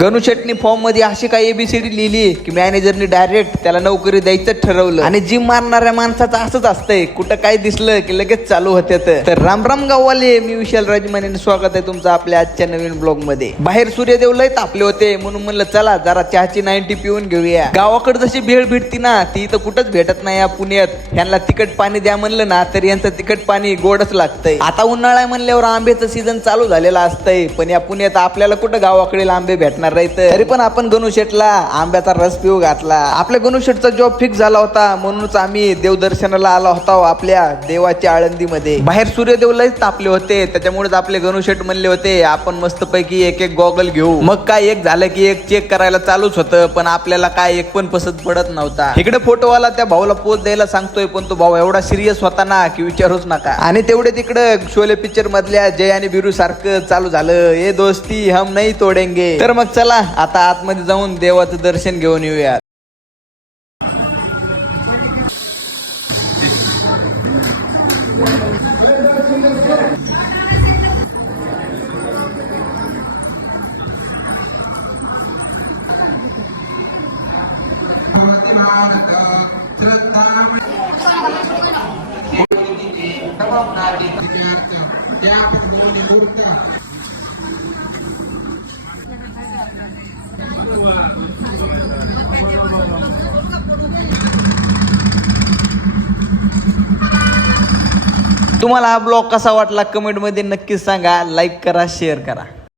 Ganu शेटनी form मध्ये अशी काही एबीसीडी लिहिली की मॅनेजरनी डायरेक्ट त्याला नोकरी द्यायचं ठरवलं. आणि जिम मारणाऱ्या माणसाचं असंच असतंय, कुठं काय दिसलं की लगेच चालू होते. तर राम राम गाववाले, मी विशाल राजमाने, स्वागत आहे तुमचं आपल्या आजच्या नवीन ब्लॉग मध्ये. बाहेर सूर्यदेव लय तापले होते म्हणून म्हणलं चला जरा चहाची 90 पिऊन घेऊया. गावाकडे जशी भेळ भेटती ना ती तर कुठंच भेटत नाही या पुण्यात. ह्यांना तिखट पाणी द्या म्हणलं ना तर यांचं तिखट पाणी गोडच लागतंय. आता उन्हाळा म्हणल्यावर आंब्याचं सीझन चालू झालेलं असतंय, पण या पुण्यात आपल्याला कुठं गावाकडे आंबे भेटणार नाही. तरी पण आपण गणू शेटला आंब्याचा रस पिऊ घातला. आपल्या गणू शेटचा जॉब फिक्स झाला होता म्हणूनच आम्ही देवदर्शनाला आलो होतो आपल्या देवाच्या आळंदीमध्ये. बाहेर सूर्यदेव लयच तापले होते, त्याच्यामुळेच आपले गणू शेट म्हणले होते आपण मस्तपैकी एक एक गॉगल घेऊ. मग काय एक झालं की एक चेक करायला चालूच होतं, पण आपल्याला काय एक पण पसंत पडत नव्हता. इकडे फोटोवाला त्या भाऊला पोच द्यायला सांगतोय, पण तो भाऊ एवढा सिरियस होता ना की विचारूच नका. आणि तेवढे तिकडे शोले पिक्चर मधल्या जय आणि बिरू सारखं चालू झालं, ये दोस्ती हम नाही तोडेंगे. तर मग चला आता आतमध्ये जाऊन देवाचं दर्शन घेऊन येऊया. तुम्हाला हा ब्लॉग कसा वाटला कमेंट मध्ये नक्कीच सांगा. लाईक करा, शेअर करा.